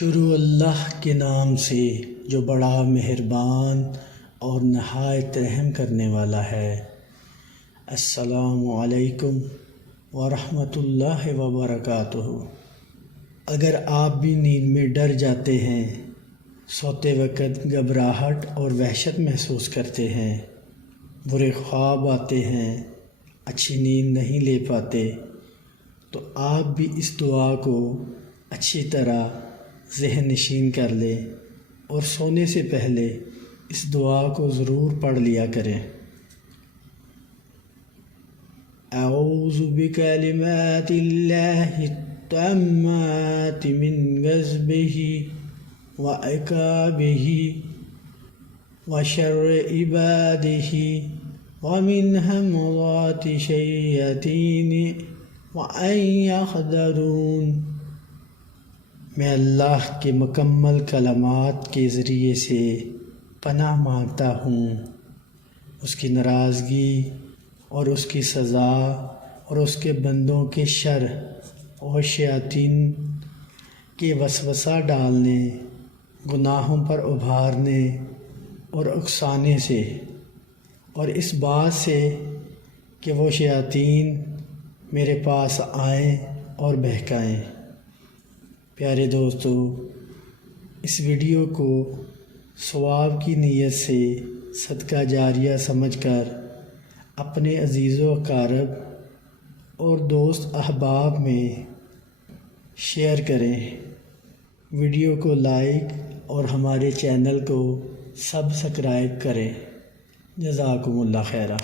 شروع اللہ کے نام سے جو بڑا مہربان اور نہایت رحم کرنے والا ہے۔ السلام علیکم ورحمۃ اللہ وبرکاتہ۔ اگر آپ بھی نیند میں ڈر جاتے ہیں، سوتے وقت گھبراہٹ اور وحشت محسوس کرتے ہیں، برے خواب آتے ہیں، اچھی نیند نہیں لے پاتے، تو آپ بھی اس دعا کو اچھی طرح ذہن نشین کر لیں اور سونے سے پہلے اس دعا کو ضرور پڑھ لیا کریں۔ اعوذ بکلمات اللہ التامات من غضبہ وعقابہ وشر عبادہ ومن ہمزات الشیاطین وان یحضرون۔ میں اللہ کے مکمل کلمات کے ذریعے سے پناہ مانگتا ہوں اس کی ناراضگی اور اس کی سزا اور اس کے بندوں کے شر اور شیاطین کے وسوسہ ڈالنے، گناہوں پر ابھارنے اور اکسانے سے، اور اس بات سے کہ وہ شیاطین میرے پاس آئیں اور بہکائیں۔ پیارے دوستو، اس ویڈیو کو ثواب کی نیت سے صدقہ جاریہ سمجھ کر اپنے عزیز و اقارب اور دوست احباب میں شیئر کریں، ویڈیو کو لائک اور ہمارے چینل کو سبسکرائب کریں۔ جزاکم اللہ خیرہ۔